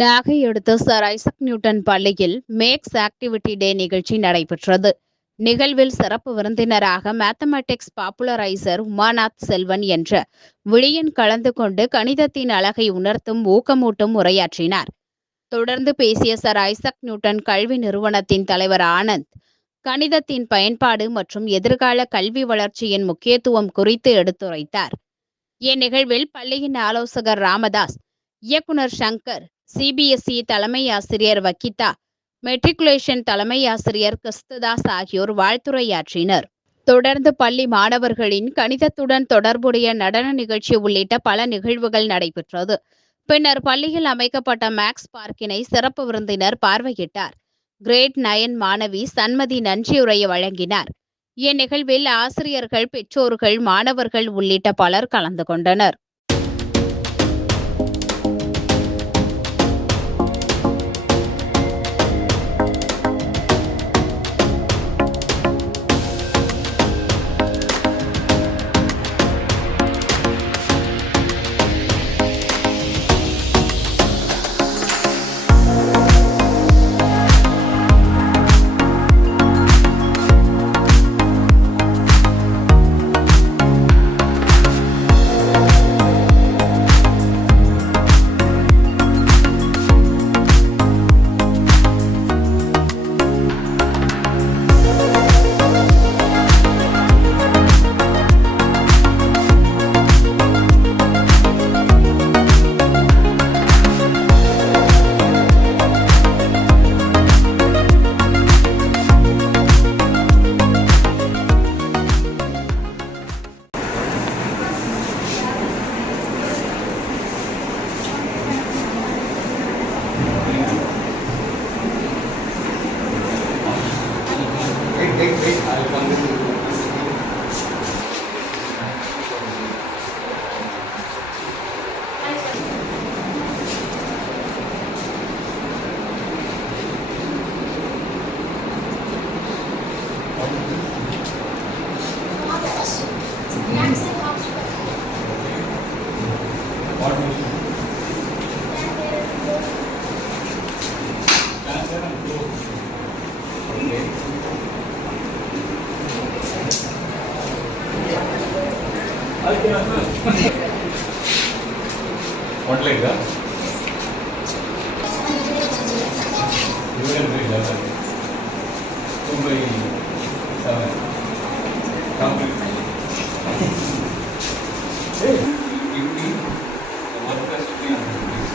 நாகை அடுத்த sir Isaac Newton பள்ளியில் maths activity டே நிகழ்ச்சி நடைபெற்றது. நிகழ்வில் சிறப்பு விருந்தினராக மேத்தமேட்டிக்ஸ் பாப்புலரைசர் உமாநாத் செல்வன் என்ற விழியன் கலந்து கொண்டு கணிதத்தின் அழகை உணர்த்தும் ஊக்கமூட்டும் உரையாற்றினார். தொடர்ந்து பேசிய சர் ஐசக் நியூட்டன் கல்வி நிறுவனத்தின் தலைவர் ஆனந்த், கணிதத்தின் பயன்பாடு மற்றும் எதிர்கால கல்வி வளர்ச்சியின் முக்கியத்துவம் குறித்து எடுத்துரைத்தார். இந்நிகழ்வில் பள்ளியின் ஆலோசகர் ராமதாஸ், இயக்குனர் சங்கர், சிபிஎஸ்இ தலைமை ஆசிரியர் வக்கிதா, மெட்ரிகுலேஷன் தலைமை ஆசிரியர் கிறிஸ்துதாஸ் ஆகியோர் வாழ்த்துரையாற்றினர். தொடர்ந்து பள்ளி மாணவர்களின் கணிதத்துடன் தொடர்புடைய நடன நிகழ்ச்சி உள்ளிட்ட பல நிகழ்வுகள் நடைபெற்றது. பின்னர் பள்ளியில் அமைக்கப்பட்ட மேக்ஸ் பார்க்கினை சிறப்பு விருந்தினர் பார்வையிட்டார். கிரேட் 9 மாணவி சன்மதி நன்றியுரையை வழங்கினார். இந்நிகழ்வில் ஆசிரியர்கள், பெற்றோர்கள், மாணவர்கள் உள்ளிட்ட பலர் கலந்து கொண்டனர். I'll come with you. What motion? Stand and go. Okay. What like that? You will be 11. 2 by 7. Complete. Hey, you need the workers to be on the place.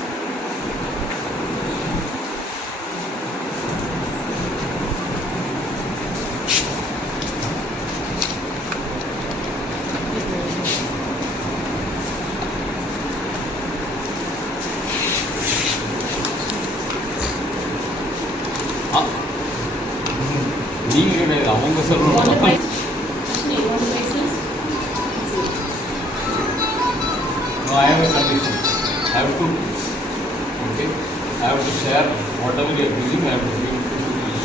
நீங்கள் அவங்க சொல்லணும். No, I have a condition. I have to, okay, I have to share whatever you are doing, I have to give it to you.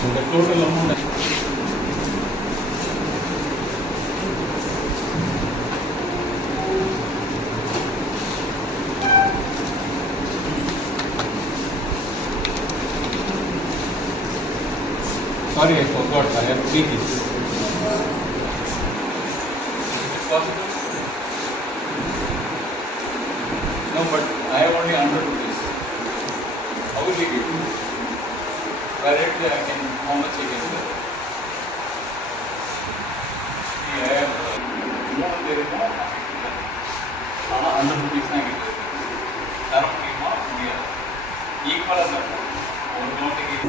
So the total amount. Sorry, I forgot. I have 3 keys. Is it possible? No, but I have only 100 rupees. How will you give? Directly I can, how much I can get? See, I have more there is more. 100 rupees I get. Around here. Equal as that. Or don't take it.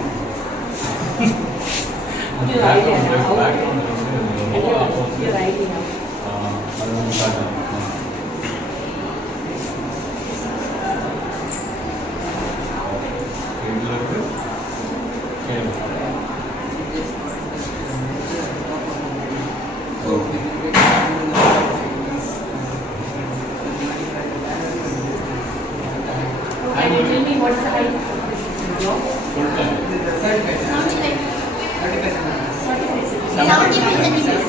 Your idea now. Your idea now. Can you tell me what's the height? Full time. Something like 70. 70 centimeters.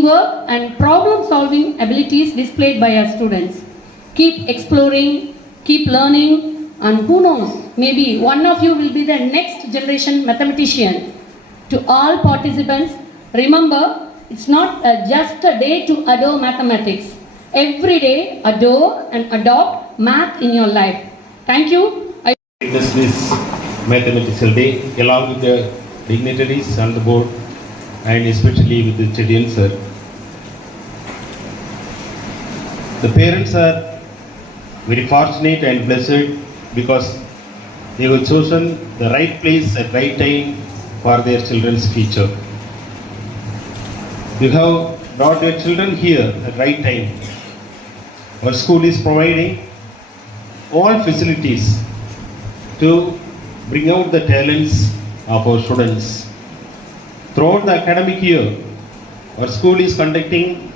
teamwork and problem-solving abilities displayed by our students. Keep exploring, keep learning, and who knows, maybe one of you will be the next generation mathematician. To all participants, remember, it's not just a day to adore mathematics. Every day, adore and adopt math in your life. Thank you. This mathematical day, along with the dignitaries on the board, and especially with the Chedian sir. The parents are very fortunate and blessed because they have chosen the right place at right time for their children's future. You have brought your children here at right time. Our school is providing all facilities to bring out the talents of our students. Throughout the academic year, our school is conducting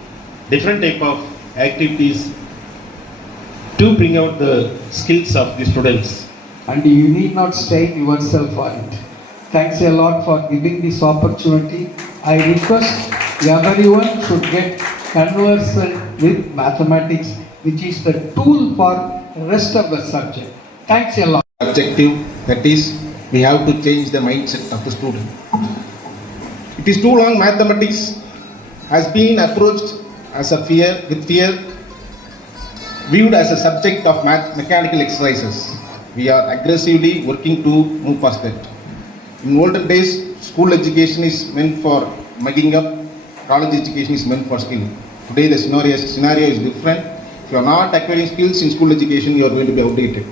different type of activities to bring out the skills of the students. And you need not strain yourself for it. Thanks a lot for giving this opportunity. I request everyone should get conversant with mathematics, which is the tool for rest of the subject. Thanks a lot. Objective, that is, we have to change the mindset of the student. It is too long mathematics has been approached as a fear, viewed as a subject of mechanical exercises. We are aggressively working to move past that. In olden days, school education is meant for mugging up, college education is meant for skill. Today the scenario is different. If you are not acquiring skills in school education, you are going to be outdated.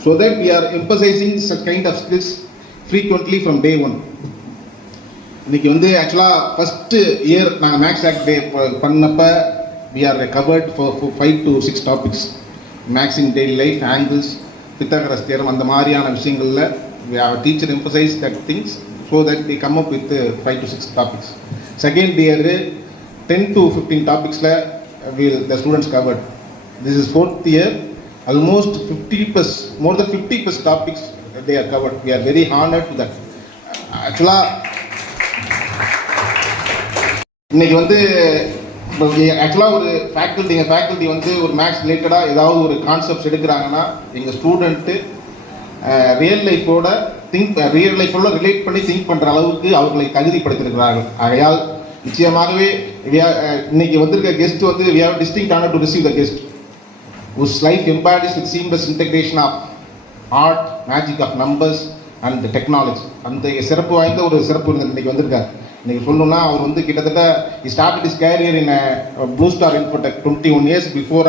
So that we are emphasizing such kind of skills frequently from day one. இன்னைக்கு வந்து ஆக்சுவலாக first year நாங்கள் maths act டே பண்ணப்போ we are covered for 5 to 6 topics. Maths in daily life, angles, Pythagoras theorem, அந்த மாதிரியான விஷயங்களில் our teacher emphasized that things so that they come up with 5 to 6 topics. Second year 10 to 15 topicsல the students covered. This is fourth year, almost 50 plus, more than 50 plus topics they are covered. We are very honored to that. Actually, இன்னைக்கு வந்து ஆக்சுவலாக ஒரு faculty வந்து ஒரு maths ரிலேட்டடாக ஏதாவது ஒரு concepts எடுக்கிறாங்கன்னா எங்கள் ஸ்டூடெண்ட்டு ரியல் லைஃபோட ரிலேட் பண்ணி திங்க் பண்ணுற அளவுக்கு அவர்களை தகுதிப்படுத்திருக்கிறார்கள். ஆகையால் நிச்சயமாகவே இன்னைக்கு வந்திருக்க கெஸ்ட் வந்து we have distinct honor to receive the guest whose life embodies with seamless integration of art, magic of numbers and the technology. அந்த சிறப்பு வாய்ந்த ஒரு சிறப்பு இன்னைக்கு வந்திருக்காரு. இன்னைக்கு சொல்லணும்னா அவர் வந்து கிட்டத்தட்ட started his career in Blue Star Infotech 21 years before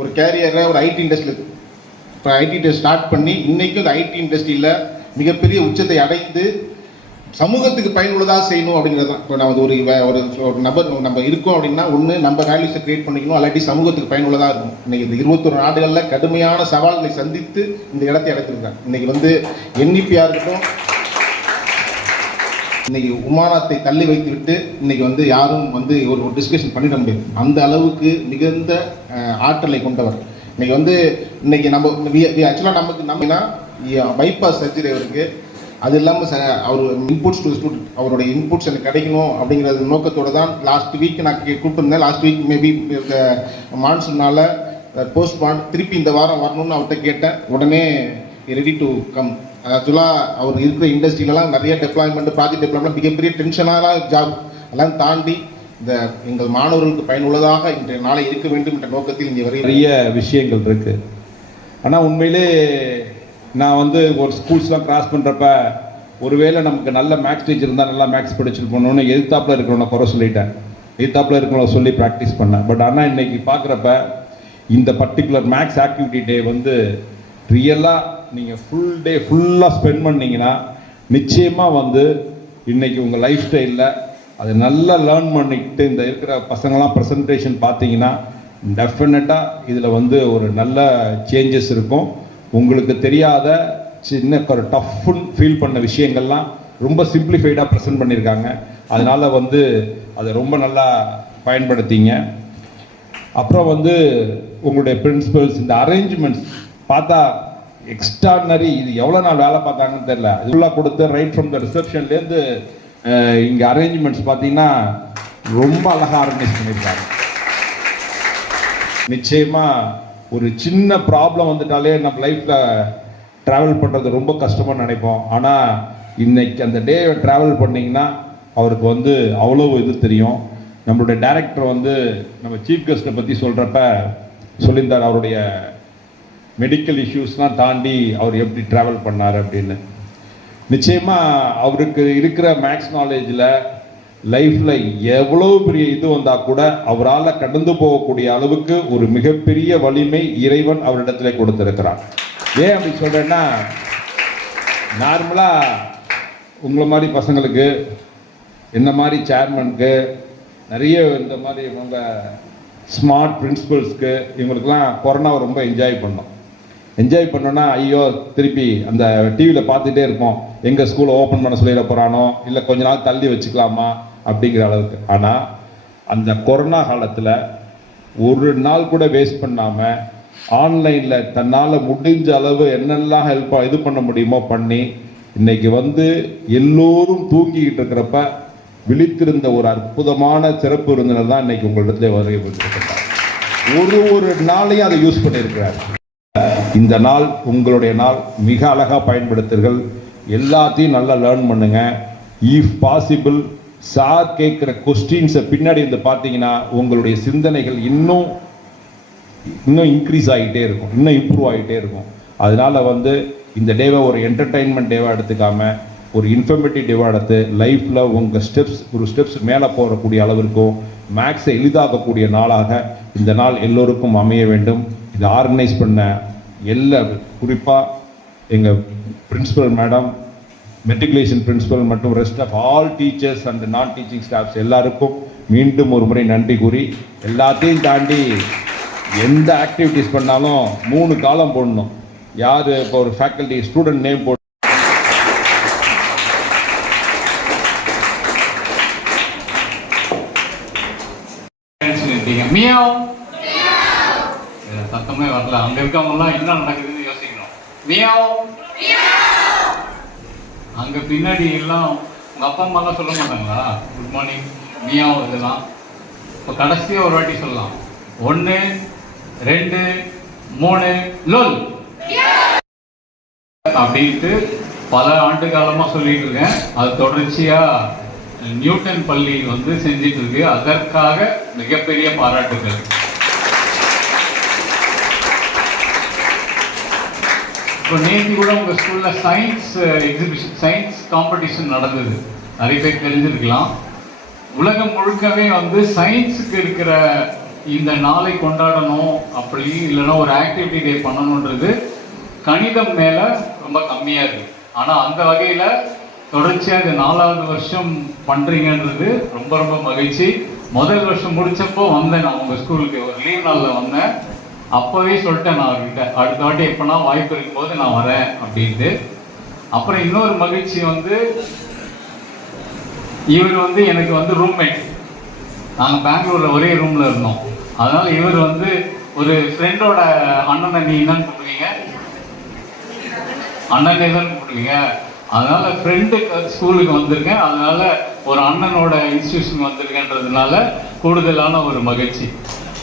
ஒரு கேரியரை ஒரு ஐடி இண்டஸ்ட்ரியில் ஸ்டார்ட் பண்ணி இன்னைக்கும் இந்த ஐடி இண்டஸ்ட்ரியில் மிகப்பெரிய உச்சத்தை அடைந்து சமூகத்துக்கு பயனுள்ளதாக செய்யணும் அப்படிங்கிறது தான். இப்போ நான் வந்து ஒரு நபர் நம்ம இருக்கோம் அப்படின்னா ஒன்று நம்ம வேல்யூஸை கிரியேட் பண்ணிக்கணும், அல்லாட்டி சமூகத்துக்கு பயனுள்ளதாக இருக்கும். இன்னைக்கு இந்த 21 நாடுகளில் கடுமையான சவால்களை சந்தித்து இந்த இடத்தை அடைத்திருக்காங்க. இன்னைக்கு வந்து என்இபியாக இருக்கட்டும், இன்னைக்கு உமானத்தை தள்ளி வைத்து விட்டு இன்னைக்கு வந்து யாரும் வந்து ஒரு டிஸ்கஷன் பண்ணிட முடியாது. அந்த அளவுக்கு மிகுந்த ஆற்றலை கொண்டவர். இன்னைக்கு வந்து இன்னைக்கு நம்ம ஆக்சுவலாக நம்மனா பைபாஸ் சர்ஜரி அவருக்கு, அது இல்லாமல் அவர் இன்புட்ஸ் டு ஸ்டூடெண்ட், அவருடைய இன்புட்ஸ் எனக்கு கிடைக்கணும் அப்படிங்கிற நோக்கத்தோடு தான் லாஸ்ட் வீக் நான் கூப்பிட்டுருந்தேன். லாஸ்ட் வீக் மேபி மான்சூனால் போஸ்ட்பான் திருப்பி இந்த வாரம் வரணும்னு அவர்கிட்ட கேட்டேன். உடனே ரெடி டு கம். ஆக்சுவலாக அவர் இருக்கிற இண்டஸ்ட்ரியிலலாம் நிறைய டெப்ளாய்மெண்ட், ப்ராஜெக்ட் டெவலப்மெண்ட், மிகப்பெரிய டென்ஷனான ஜாப் எல்லாம் தாண்டி இந்த எங்கள் மாணவர்களுக்கு பயனுள்ளதாக இன்றைய நாளை இருக்க வேண்டும் என்ற நோக்கத்தில் இங்கே நிறைய விஷயங்கள் இருக்குது. ஆனால் உண்மையிலே நான் வந்து ஒரு ஸ்கூல்ஸ்லாம் கிராஸ் பண்ணுறப்ப ஒருவேளை நமக்கு நல்ல மேக்ஸ் டீச்சர் இருந்தால் நல்லா மேக்ஸ் படிச்சுட்டு போகணுன்னு எதிர்த்தாப்பில் இருக்கிறவனை குறை சொல்லிட்டேன், எதிர்த்தாப்பில் இருக்கிறவங்கள சொல்லி ப்ராக்டிஸ் பண்ணேன். பட் ஆனால் இன்றைக்கி பார்க்குறப்ப இந்த பர்டிகுலர் மேக்ஸ் ஆக்டிவிட்டி டே வந்து ரியலாக நீங்கள் ஃபுல்லாக ஸ்பெண்ட் பண்ணிங்கன்னா நிச்சயமாக வந்து இன்றைக்கி உங்கள் லைஃப் ஸ்டைலில் அதை நல்லா லேர்ன் பண்ணிக்கிட்டு இந்த இருக்கிற பசங்களாம் ப்ரெசன்டேஷன் பார்த்தீங்கன்னா டெஃபினட்டாக இதில் வந்து ஒரு நல்ல சேஞ்சஸ் இருக்கும். உங்களுக்கு தெரியாத சின்ன ஒரு டஃப்னு ஃபீல் பண்ண விஷயங்கள்லாம் ரொம்ப சிம்பிளிஃபைடாக ப்ரெசென்ட் பண்ணியிருக்காங்க. அதனால் வந்து அதை ரொம்ப நல்லா பயன்படுத்திங்க. அப்புறம் வந்து உங்களுடைய பிரின்சிபல்ஸ், இந்த அரேஞ்ச்மெண்ட்ஸ் பார்த்தா எக்ஸ்ட்ராடினரி. இது எவ்வளோ நாள் வேலை பார்த்தாங்கன்னு தெரியல. இதெல்லாம் கொடுத்து ரைட் ஃப்ரம் த ரிசப்ஷன்லேருந்து இங்கே அரேஞ்ச்மெண்ட்ஸ் பார்த்தீங்கன்னா ரொம்ப அழகாக ஆர்கனைஸ் பண்ணியிருக்காங்க. நிச்சயமாக ஒரு சின்ன ப்ராப்ளம் வந்துட்டாலே நம்ம லைஃப்பில் ட்ராவல் பண்ணுறது ரொம்ப கஷ்டமாக நினைப்போம். ஆனால் இன்னைக்கு அந்த டே ட்ராவல் பண்ணிங்கன்னா அவருக்கு வந்து அவ்வளோ இது தெரியும். நம்மளுடைய டைரக்டர் வந்து நம்ம சீஃப் கெஸ்ட்டை பற்றி சொல்கிறப்ப சொல்லியிருந்தார், அவருடைய மெடிக்கல் இஷ்யூஸ்லாம் தாண்டி அவர் எப்படி ட்ராவல் பண்ணார் அப்படின்னு. நிச்சயமாக அவருக்கு இருக்கிற மேக்ஸ் நாலேஜில் லைஃப்பில் எவ்வளோ பெரிய இது வந்தால் கூட அவரால் கடந்து போகக்கூடிய அளவுக்கு ஒரு மிகப்பெரிய வலிமை இறைவன் அவரிடத்துல கொடுத்துருக்கிறார். ஏன் அப்படி சொல்கிறேன்னா, நார்மலாக உங்களை மாதிரி பசங்களுக்கு, என்ன மாதிரி சேர்மனுக்கு, நிறைய இந்த மாதிரி இவங்க ஸ்மார்ட் பிரின்சிபல்ஸ்க்கு, இவங்களுக்கெல்லாம் கொரோனாவை ரொம்ப என்ஜாய் பண்ணோன்னா ஐயோ திருப்பி அந்த டிவியில் பார்த்துட்டே இருப்போம், எங்கள் ஸ்கூலை ஓப்பன் பண்ண சொல்லிட போகிறானோ, இல்லை கொஞ்ச நாள் தள்ளி வச்சுக்கலாமா அப்படிங்கிற அளவுக்கு. ஆனால் அந்த கொரோனா காலத்தில் ஒரு நாள் கூட வேஸ்ட் பண்ணாமல் ஆன்லைனில் தன்னால் முடிஞ்ச அளவு என்னெல்லாம் ஹெல்ப்பாக இது பண்ண முடியுமோ பண்ணி இன்னைக்கு வந்து எல்லோரும் தூங்கிக்கிட்டு இருக்கிறப்ப விழித்திருந்த ஒரு அற்புதமான சிறப்பு விருந்தினர் தான் இன்னைக்கு உங்களிடத்துல வருகை புரிந்திருக்கிறார். ஒரு நாளையும் அதை யூஸ் பண்ணியிருக்கிறார். இந்த நாள் உங்களுடைய நாள், மிக அழகாக பயன்படுத்துங்கள். எல்லாத்தையும் நல்லா லேர்ன் பண்ணுங்க. இஃப் பாசிபிள் சார் கேட்குற கொஸ்டின்ஸை பின்னாடி வந்து பார்த்தீங்கன்னா உங்களுடைய சிந்தனைகள் இன்னும் இன்க்ரீஸ் ஆகிட்டே இருக்கும், இன்னும் இம்ப்ரூவ் ஆகிட்டே இருக்கும். அதனால வந்து இந்த டேவை ஒரு என்டர்டைன்மெண்ட் டேவாக எடுத்துக்காம ஒரு இன்ஃபர்மேட்டிவ் டேவாக எடுத்து லைஃப்பில் உங்கள் ஸ்டெப்ஸ் மேலே போகக்கூடிய அளவிற்கும் மேக்ஸை எளிதாக்கக்கூடிய நாளாக இந்த நாள் எல்லோருக்கும் அமைய வேண்டும். இதை ஆர்கனைஸ் பண்ண குறிப்பாக எங்கள் பிரின்சிபல் மேடம், மெட்ரிகுலேஷன் பிரின்சிபல் மற்றும் rest of all teachers and non teaching staffs எல்லாருக்கும் மீண்டும் ஒரு முறை நன்றி கூறி, எல்லாத்தையும் தாண்டி எந்த ஆக்டிவிட்டீஸ் பண்ணாலும் 3 காலம் போடணும். யார் இப்போ ஒரு ஃபேக்கல்ட்டி ஸ்டூடெண்ட் நேம் போட்டு சத்தமே வரல. அங்க இருக்கவங்கலாம் என்ன நடக்குதுன்னு யோசிக்கணும். மியாவ். அங்க பின்னாடி எல்லாம் உங்க அப்பா அம்மா எல்லாம் சொல்ல மாட்டாங்களா குட் மார்னிங் மியாவ் இதெல்லாம்? இப்போ கடைசியா ஒரு வாட்டி சொல்லலாம். 1 2 3 லோல் அப்படின்ட்டு பல ஆண்டு காலமா சொல்லிட்டு இருக்கேன். அது தொடர்ச்சியா நியூட்டன் பள்ளி வந்து செஞ்சிட்டு இருக்கு. அதற்காக மிகப்பெரிய பாராட்டுகள். இப்போ நேற்று கூட உங்கள் ஸ்கூலில் சயின்ஸ் எக்ஸிபிஷன், சயின்ஸ் காம்படிஷன் நடந்தது. நிறைய பேர் தெரிஞ்சிருக்கலாம். உலகம் முழுக்கவே வந்து சயின்ஸுக்கு இருக்கிற இந்த நாளை கொண்டாடணும் அப்படி இல்லைன்னா ஒரு ஆக்டிவிட்டி டே பண்ணணுன்றது கணிதம் மேலே ரொம்ப கம்மியாக இருக்குது. ஆனால் அந்த வகையில் தொடர்ச்சியாக இது 4வது வருஷம் பண்ணுறீங்கன்றது ரொம்ப ரொம்ப மகிழ்ச்சி. முதல் வருஷம் முடித்தப்போ வந்தேன் நான் உங்கள் ஸ்கூலுக்கு, ஒரு லீவ் நாளில் வந்தேன். அப்போவே சொல்லிட்டேன் நான் அவர்கிட்ட, அடுத்த வாட்டி எப்போனா வாய்ப்பு இருக்கும்போது நான் வரேன் அப்படின்ட்டு. அப்புறம் இன்னொரு மகிழ்ச்சி வந்து இவர் வந்து எனக்கு வந்து ரூம்மேட். நாங்கள் பெங்களூரில் ஒரே ரூமில் இருந்தோம். அதனால் இவர் வந்து ஒரு ஃப்ரெண்டோட அண்ணனை நீ என்னன்னு கூப்பிடுவீங்க? அண்ணனே தான் கூப்பிடுவீங்க. அதனால் ஃப்ரெண்டு ஸ்கூலுக்கு வந்திருக்கேன். அதனால் ஒரு அண்ணனோட இன்ஸ்டியூஷனுக்கு வந்திருக்கேன்றதுனால கூடுதலான ஒரு மகிழ்ச்சி.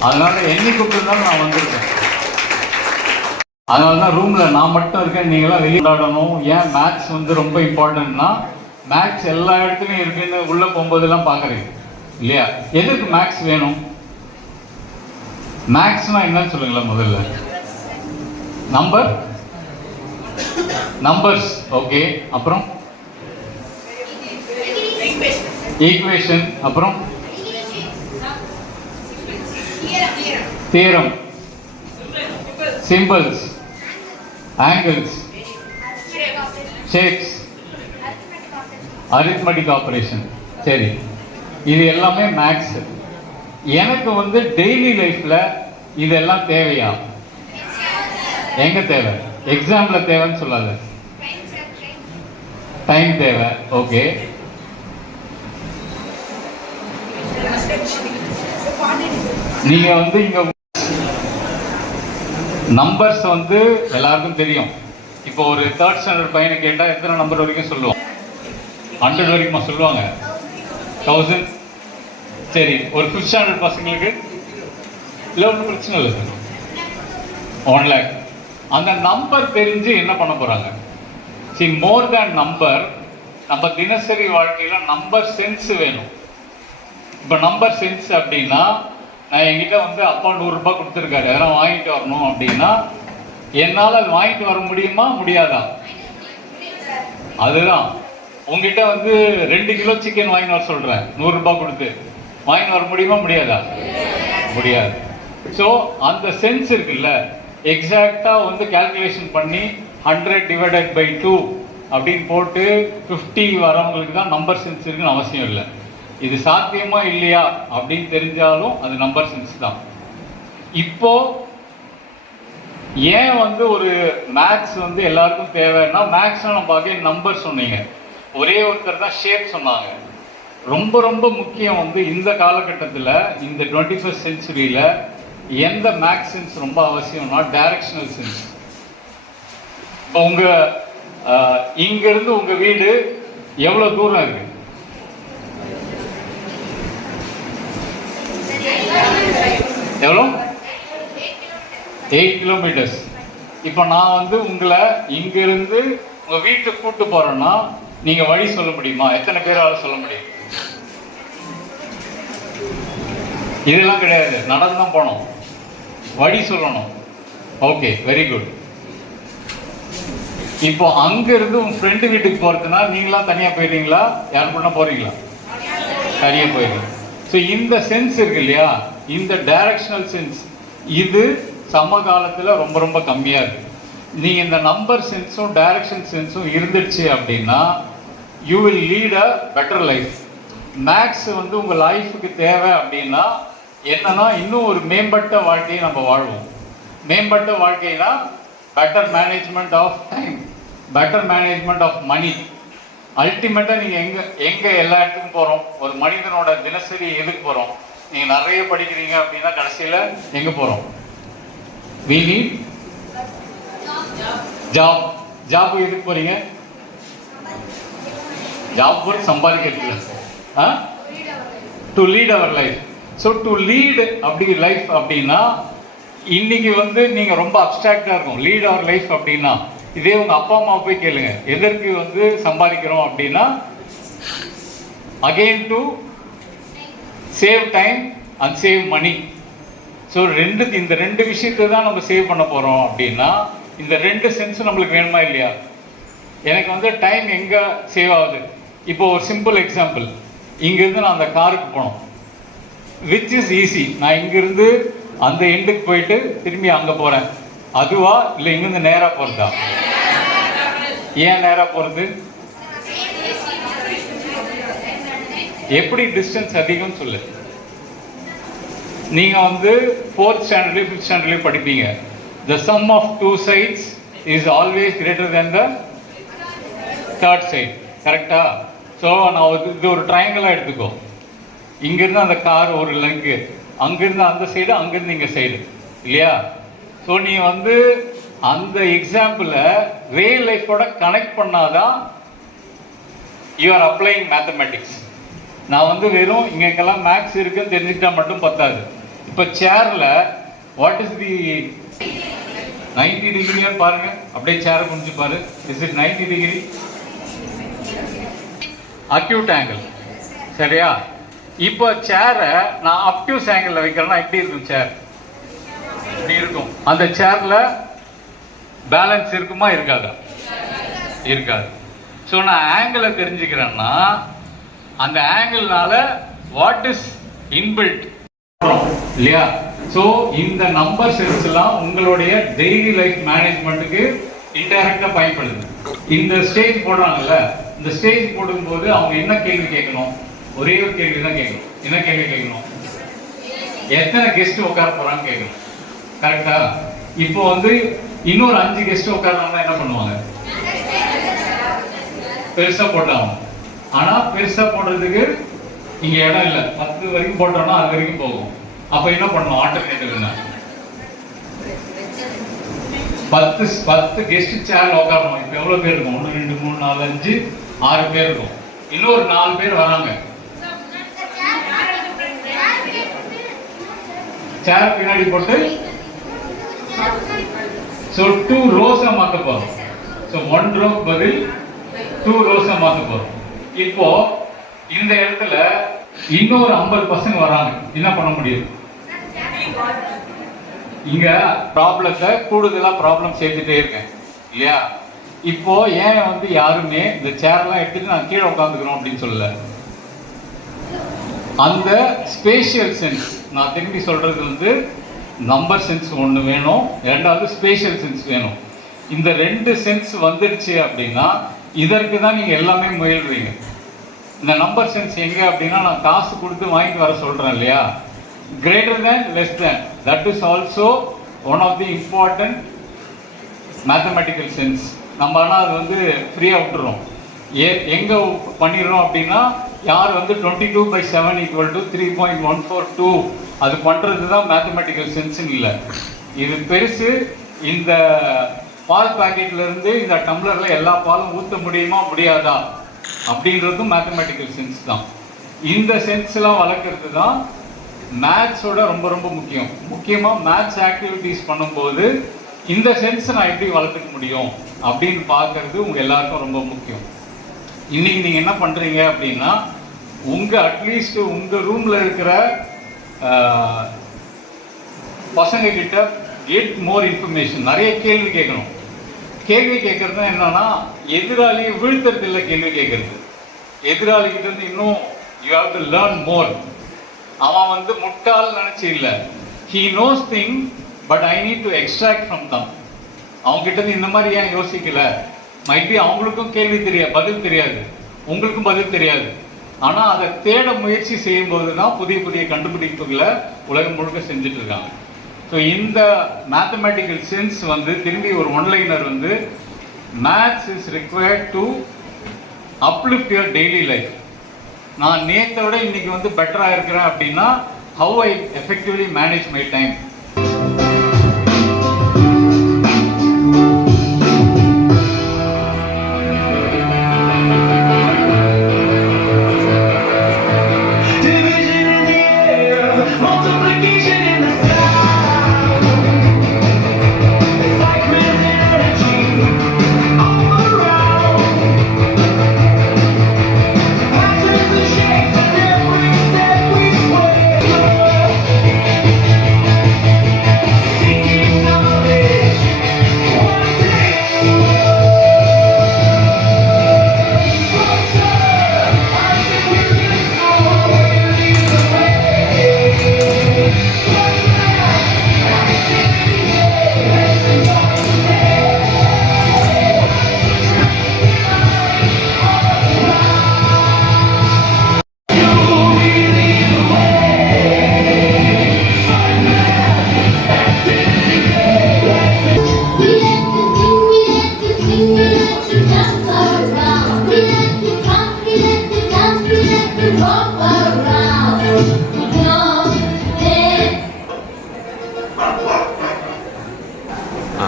அதனால் என்னை கூப்பிட்டுருந்தாலும் நான் வந்திருக்கேன். அதனால தான் ரூமில் நான் மட்டும் இருக்கேன், நீங்களாம் வெளியே கொண்டாடணும். ஏன் மேக்ஸ் வந்து ரொம்ப இம்பார்ட்டன்ட்னா, மேக்ஸ் எல்லா இடத்துலையும் இருக்குன்னு உள்ளே போகும்போதெல்லாம் பார்க்குறீங்க இல்லையா? எதுக்கு மேக்ஸ் வேணும்? மேக்ஸ்னா என்னன்னு சொல்லுங்களேன் முதல்ல. Numbers okay. அப்புறம் ஈக்குவேஷன், அப்புறம் theorem, symbols, angles, shapes, arithmetic operation. சரி, இது எல்லாமே மேக்ஸ். எனக்கு வந்து டெய்லி லைஃப்ல இதெல்லாம் தேவையா? எங்க தேவை? எக்ஸாம்ல தேவைன்னு சொல்லாத, டைம் தேவை. ஓகே, நீங்க வந்து இங்க நம்பர்ஸ் வந்து எல்லாருக்கும் தெரியும். இப்போ ஒரு 3rd ஸ்டாண்டர்ட் பையனை கேட்டா எத்தனை நம்பர் வரைக்கும் சொல்லுவான்? 100 வரைக்குமா சொல்லுவாங்க? 1000 சரி, ஒரு 5th ஸ்டாண்டர்ட் பசங்களுக்கு இல்லை ஒன்றும் பிரச்சனை இல்லை சார். 1 lakh. அந்த நம்பர் தெரிஞ்சு என்ன பண்ண போகிறாங்க? see, மோர் தேன் நம்பர், நம்ம தினசரி வாழ்க்கையில் நம்பர் சென்ஸ் வேணும். இப்போ நம்பர் சென்ஸ் அப்படின்னா, நான் என்கிட்ட வந்து அப்பா 100 ரூபாய் கொடுத்துருக்காரு, அதெல்லாம் வாங்கிட்டு வரணும் அப்படின்னா என்னால் அது வாங்கிட்டு வர முடியுமா முடியாதா? அதுதான் உங்ககிட்ட வந்து 2 கிலோ சிக்கன் வாங்கிட்டு வர சொல்கிறேன், 100 ரூபாய் கொடுத்து வாங்கிட்டு வர முடியுமா முடியாதா? முடியாது. ஸோ அந்த சென்ஸ் இருக்குல்ல, எக்ஸாக்டாக வந்து கால்குலேஷன் பண்ணி 100 divided by 2 அப்படின்னு போட்டு 50 வரவங்களுக்கு தான் நம்பர் சென்ஸ் இருக்குன்னு அவசியம் இல்லை. இது சாத்தியமா இல்லையா அப்படின்னு தெரிஞ்சாலும் அது நம்பர் சென்ஸ் தான். இப்போ ஏன் வந்து ஒரு மேக்ஸ் வந்து எல்லாருக்கும் தேவைன்னா, மேக்ஸ் நம்ம அகைன் நம்பர் சொன்னீங்க, ஒரே ஒருத்தர் தான் ஷேப் சொன்னாங்க. ரொம்ப ரொம்ப முக்கியம் வந்து இந்த காலகட்டத்தில், இந்த 21st centuryல எந்த மேக்ஸ் சென்ஸ் ரொம்ப அவசியம்னா டைரக்ஷனல் சென்ஸ். இப்போ இங்கிருந்து உங்க வீடு எவ்வளவு தூரம் இருக்கு? எவ்வளோ? 8 கிலோமீட்டர்ஸ். இப்போ நான் வந்து உங்களை இங்கிருந்து உங்க வீட்டுக்கு கூட்டு போறேன்னா நீங்க வழி சொல்ல முடியுமா? எத்தனை பேரால சொல்ல முடியும்? இதெல்லாம் கிடையாது, நடந்துதான் போனோம், வழி சொல்லணும். Okay, very good. இப்போ அங்கிருந்து உங்க ஃப்ரெண்டு வீட்டுக்கு போறதுன்னா நீங்களாம் தனியா போயிடுறீங்களா, யார் கூட போறீங்களா? தனியா போயிடுறீங்க. ஸோ இந்த சென்ஸ் இருக்கு இல்லையா, இந்த டைரக்ஷனல் சென்ஸ், இது சமகாலத்தில் ரொம்ப ரொம்ப கம்மியா இருக்கு. நீங்க இந்த நம்பர் சென்ஸும் டைரக்ஷன் சென்ஸும் இருந்துச்சு அப்படின்னா you will lead a better life. Maths வந்து உங்க லைஃபுக்கு தேவை அப்படின்னா என்னன்னா, இன்னும் ஒரு மேம்பட்ட வாழ்க்கையை நம்ம வாழ்வோம். மேம்பட்ட வாழ்க்கைனா better management of time, better management of money. அல்டிமேட்டாக நீங்கள் எங்கே எல்லா இடத்துக்கும் போகிறோம், ஒரு மனிதனோட தினசரி எதுக்கு போகிறோம்? நீங்கள் நிறைய படிக்கிறீங்க அப்படின்னா கடைசியில் எங்கே போகிறோம்? we need job. ஜாப் எதுக்கு போகிறீங்க? ஜாப் போய் சம்பாதிக்கிறதுல, to lead our life. So to lead அப்படி லைஃப் அப்படின்னா இன்னைக்கு வந்து நீங்கள் ரொம்ப அப்டிராக்டாக இருக்கும். லீட் அவர் லைஃப் அப்படின்னா இதே உங்கள் அப்பா அம்மா போய் கேளுங்க, எதற்கு வந்து சம்பாதிக்கிறோம் அப்படின்னா again to save time and save money. So இந்த 2 விஷயத்தை தான் நம்ம சேவ் பண்ண போகிறோம் அப்படின்னா இந்த 2 சென்ஸும் நம்மளுக்கு வேணுமா இல்லையா? எனக்கு வந்து டைம் எங்கே சேவ் ஆகுது? இப்போ ஒரு சிம்பிள் எக்ஸாம்பிள், இங்கேருந்து நான் அந்த காருக்கு போனோம், விச் இஸ் ஈஸி. நான் இங்கிருந்து அந்த எண்டுக்கு போயிட்டு திரும்பி அங்கே போகிறேன், அதுவா இல்லை இங்கிருந்து நேராக போகிறதா? ஏன் நேராக போகிறது? எப்படி டிஸ்டன்ஸ் அதிகம்னு சொல்லு. நீங்கள் வந்து 4th ஸ்டாண்டர்ட்லேயும் 5th ஸ்டாண்டர்ட்லேயும் படிப்பீங்க, the sum of 2 sides is always greater than the 3rd side. கரெக்டா? ஸோ நான் இது ஒரு ட்ரையாங்கிளாக எடுத்துக்கோ. இங்கிருந்து அந்த கார் ஒரு லெங்கு, அங்கிருந்து அந்த சைடு, அங்கிருந்து இங்கே சைடு, இல்லையா? ஸோ நீ வந்து அந்த எக்ஸாம்பிளை ரியல் லைஃபோட கனெக்ட் பண்ணாதான் யூ ஆர் அப்ளைங் மேத்தமெட்டிக்ஸ். நான் வந்து வெறும் இங்கெல்லாம் மேக்ஸ் இருக்குன்னு தெரிஞ்சுக்கிட்டா மட்டும் பத்தாது. இப்போ சேரில் வாட் இஸ் தி 90 டிகிரியான்னு பாருங்க, அப்படியே சேரை குனிஞ்சு பாரு. Is it 90 degree? Acute angle, சரியா? இப்போ சேரை நான் அப்டியூஸ் ஆங்கிளில் வைக்கிறேன்னா எப்படி இருக்கும் சேர்? இப்படி இருக்கும். அந்த சேரில் பேலன்ஸ் இருக்குமா இருக்காதா? இருக்காது. ஸோ நான் ஆங்கிளை தெரிஞ்சுக்கிறேன்னா அந்த ஆங்கிள்னால வாட் இஸ் இன்பில்ட் இல்லையா? ஸோ இந்த நம்பர் சென்ஸ்லாம் உங்களுடைய டெய்லி லைஃப் மேனேஜ்மெண்ட்டுக்கு இன்டைரக்டாக பயன்படுது. இந்த ஸ்டேஜ் போடுறாங்கல்ல, இந்த ஸ்டேஜ் போடும்போது அவங்க என்ன கேள்வி கேட்கணும்? ஒரே ஒரு கேள்வி தான் கேட்கணும். என்ன கேள்வி கேட்கணும்? எத்தனை கெஸ்ட் உட்கார போறான்னு கேட்கணும். கரெக்டா? இப்போ வந்து இன்னொரு 5 கெஸ்ட் உட்கார்றாங்கன்னா என்ன பண்ணுவாங்க? பெருசா போட்டாங்க. ஆனா பெருசா போடுறதுக்கு இங்க இடம் இல்லை, 10 வரைக்கும் போட்டோம்னா அது வரைக்கும் போகும். அப்ப என்ன பண்ணணும்? ஆல்டர்னேட்டிவ் என்ன? 10 கெஸ்ட் சேர்ல உட்காரணும். இப்ப எவ்வளவு பேர் இருக்கும்? 1 2 3 4 5 6 பேர் இருக்கும். இன்னொரு 4 பேர் வராங்க. சேர் பின்னாடி போட்டு ஸோ 2 ரோஸா மாற்ற போறோம். ஸோ 1 ரோ பதில் 2 ரோஸா மாற்ற போறோம். இப்போ இந்த இடத்துல இன்னொரு 50 பசங்க வராங்க, என்ன பண்ண முடியும்? இங்க ப்ராப்ளத்தை கூடுதலா ப்ராப்ளம் சேர்த்துட்டே இருக்கேன் இல்லையா? இப்போ ஏன் வந்து யாருமே இந்த சேர்லாம் எடுத்துட்டு நான் கீழே உட்காந்துக்கிறோம் அப்படின்னு சொல்லல. அந்த ஸ்பேஷியல் சென்ஸ், நான் திரும்பி சொல்றது வந்து நம்பர் சென்ஸ் ஒன்று வேணும், ரெண்டாவது ஸ்பேஷியல் சென்ஸ் வேணும். இந்த 2 சென்ஸ் வந்துடுச்சு அப்படின்னா இதற்கு தான் நீங்கள் எல்லாமே முயல்றீங்க. இந்த நம்பர் சென்ஸ் எங்கே அப்படின்னா, நான் காசு கொடுத்து வாங்கிட்டு வர சொல்கிறேன் இல்லையா, greater than less than, that is also one of the important mathematical sense. நம்ம ஆனால் அது வந்து ஃப்ரீயாக விட்டுறோம். எங்கே பண்ணிடுறோம் அப்படின்னா, யார் வந்து 22/7 = 3.142 அது பண்ணுறது தான் மேத்தமெட்டிக்கல் சென்ஸுன்னு இல்லை. இது பெருசு. இந்த பால் பாக்கெட்லேருந்து இந்த டம்ளரில் எல்லா பாலும் ஊற்ற முடியுமா முடியாதா அப்படின்றதும் மேத்தமெட்டிக்கல் சென்ஸ் தான். இந்த சென்ஸ்லாம் வளர்க்குறது தான் மேத்ஸோட ரொம்ப ரொம்ப முக்கியம். முக்கியமாக மேத்ஸ் ஆக்டிவிட்டீஸ் பண்ணும்போது இந்த சென்ஸை நான் எப்படி வளர்த்துக்க முடியும் அப்படின்னு பார்க்கறது உங்கள் எல்லாருக்கும் ரொம்ப முக்கியம். இன்னைக்கு நீங்கள் என்ன பண்ணுறீங்க அப்படின்னா, அட்லீஸ்ட் உங்கள் ரூமில் இருக்கிற பசங்க கிட்ட கெட் மோர் இன்ஃபர்மேஷன். நிறைய கேள்வி கேட்கணும். கேள்வி கேட்கறது என்னன்னா, எதிராளியை வீழ்த்துறது இல்லை, கேள்வி கேட்கறது. எதிராளிகிட்ட இருந்து இன்னும் you have to learn more. அவன் வந்து முட்டாள் நினைச்சு இல்லை, he knows thing but I need to extract from them. அவங்ககிட்ட இருந்து இந்த மாதிரி ஏன் யோசிக்கல? மைபி அவங்களுக்கும் கேள்வி பதில் தெரியாது, உங்களுக்கும் பதில் தெரியாது. ஆனால் அதை தேட முயற்சி செய்யும்போது தான் புதிய புதிய கண்டுபிடிப்புகளை உலகம் முழுக்க செஞ்சுட்டு இருக்காங்க. ஸோ இந்த மேத்தமெட்டிக்கல் சென்ஸ் வந்து திரும்பி ஒரு ஒன்லைனர் வந்து, maths is required to uplift your daily life. நான் நேற்றை விட இன்னைக்கு வந்து பெட்டராக இருக்கிறேன் அப்படின்னா, how I effectively manage my time.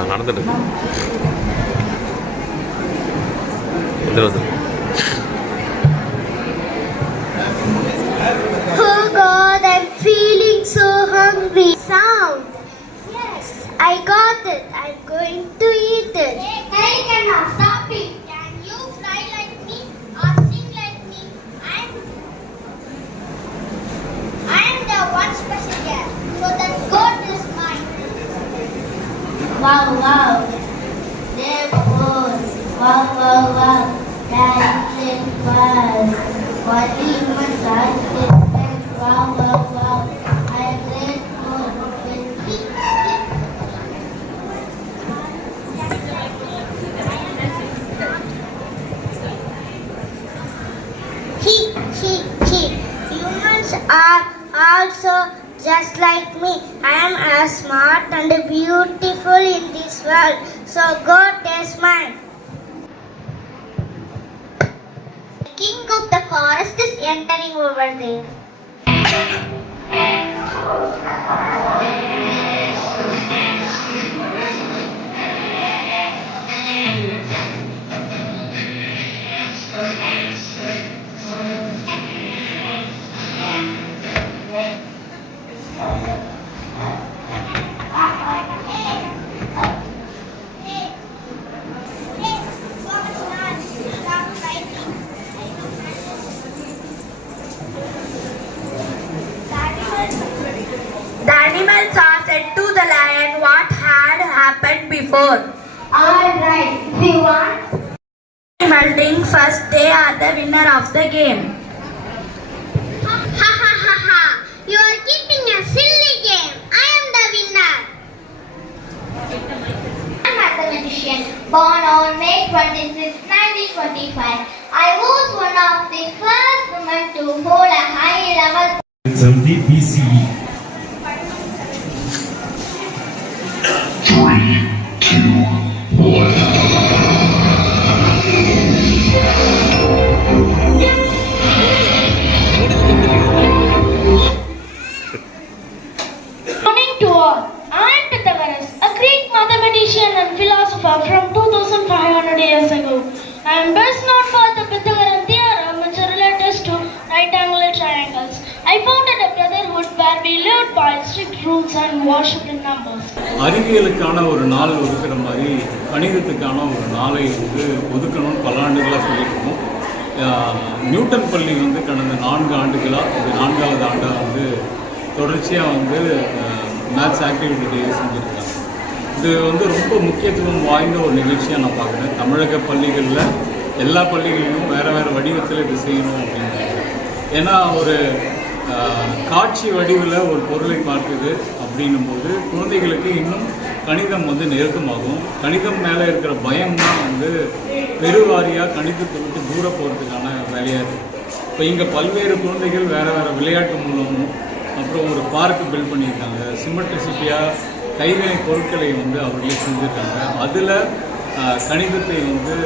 நடந்துட்டு Oh God, I'm feeling so hungry. Sound. Yes, I got it. I'm going to eat it. Hey, Kanna, stop it. Can you fly like me or sing like me? I'm the one special guest, so that God is mine. Wow, wow. There goes. Wow, wow, wow. That is fast. What is my size? Wow, wow, wow. I'm grateful. Humans are also just like me. I am as smart and beautiful in this world. So go taste mine. The king of the forest is entering over there. animals are said to the lion what had happened before. All right. If you want animal drink first, they are the winner of the game. Ha ha ha ha! You are keeping a silly game. I am the winner. I'm a mathematician born on May 26, 1925. I was one of the first women to hold a high-level 70 BCE. 3, 2, 1. Morning to all. I am Pythagoras, a Greek mathematician and philosopher from 2500 years ago. I am best known for the Pythagorean theorem which relates to right-angular triangles. I founded a brotherhood where we lived by strict rules and worshipped in numbers. அறிவியலுக்கான ஒரு நாள் ஒதுக்குற மாதிரி கணிதத்துக்கான ஒரு நாளை வந்து ஒதுக்கணும்னு பல ஆண்டுகளாக சொல்லியிருக்கோம். Newton பள்ளி வந்து கடந்த 4 ஆண்டுகளாக இது 4வது ஆண்டாக வந்து தொடர்ச்சியாக வந்து மேத்ஸ் ஆக்டிவிட்டி டே செஞ்சுருக்காங்க. இது வந்து ரொம்ப முக்கியத்துவம் வாய்ந்த ஒரு நிகழ்ச்சியாக நான் பார்க்குறேன். தமிழக பள்ளிகளில் எல்லா பள்ளிகளிலும் வேறு வேறு வடிவத்தில் இது செய்யணும் அப்படின்னு. ஏன்னா ஒரு காட்சி வடிவில் ஒரு பொருளை பார்க்குது அப்படின்னும்போது குழந்தைகளுக்கு இன்னும் கணிதம் வந்து நெருக்கமாகும். கணிதம் மேலே இருக்கிற பயம்தான் வந்து பெருவாரியாக கணிதத்தை விட்டு தூர போகிறதுக்கான வேலையாக இருக்குது. இப்போ இங்கே பல்வேறு குழந்தைகள் வேறு வேறு விளையாட்டு மூலமும் அப்புறம் ஒரு பார்க்கு பில்ட் பண்ணியிருக்காங்க. சிமெட்ரிசிட்டியாக கைவினை பொருட்களை வந்து அவர்களே செஞ்சுருக்காங்க. அதில் கணிதத்தை வந்து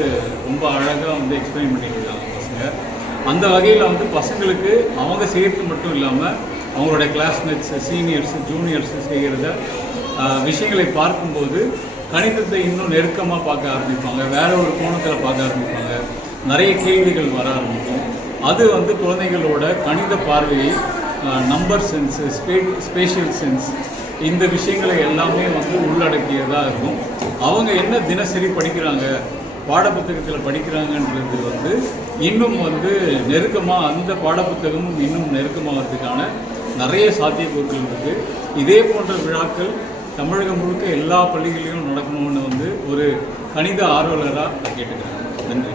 ரொம்ப அழகாக வந்து எக்ஸ்பிளைன் பண்ணியிருக்காங்க பசங்க. அந்த வகையில் வந்து பசங்களுக்கு அவங்க செய்கிறது மட்டும் இல்லாமல் அவங்களோட கிளாஸ்மேட்ஸு, சீனியர்ஸு, ஜூனியர்ஸு செய்கிறத விஷயங்களை பார்க்கும்போது கணிதத்தை இன்னும் நெருக்கமாக பார்க்க ஆரம்பிப்பாங்க. வேறு ஒரு கோணத்தில் பார்க்க ஆரம்பிப்பாங்க. நிறைய கேள்விகள் வர ஆரம்பிக்கும். அது வந்து குழந்தைகளோட கணித பார்வையை, நம்பர் சென்ஸு, ஸ்பேஷியல் சென்ஸ், இந்த விஷயங்களை எல்லாமே வந்து உள்ளடக்கியதாக இருக்கும். அவங்க என்ன தினசரி படிக்கிறாங்க, பாடப்புத்தகத்தில் படிக்கிறாங்கன்றது வந்து இன்னும் வந்து நெருக்கமாக, அந்த பாடப்புத்தகமும் இன்னும் நெருக்கமாகிறதுக்கான நிறைய சாத்தியக்கூறுகள் இருக்குது. இதே போன்ற விழாக்கள் தமிழகம் முழுக்க எல்லா பள்ளிகளிலும் நடக்கணும்னு வந்து ஒரு கணித ஆர்வலராக கேட்டுக்கிறேன். நன்றி.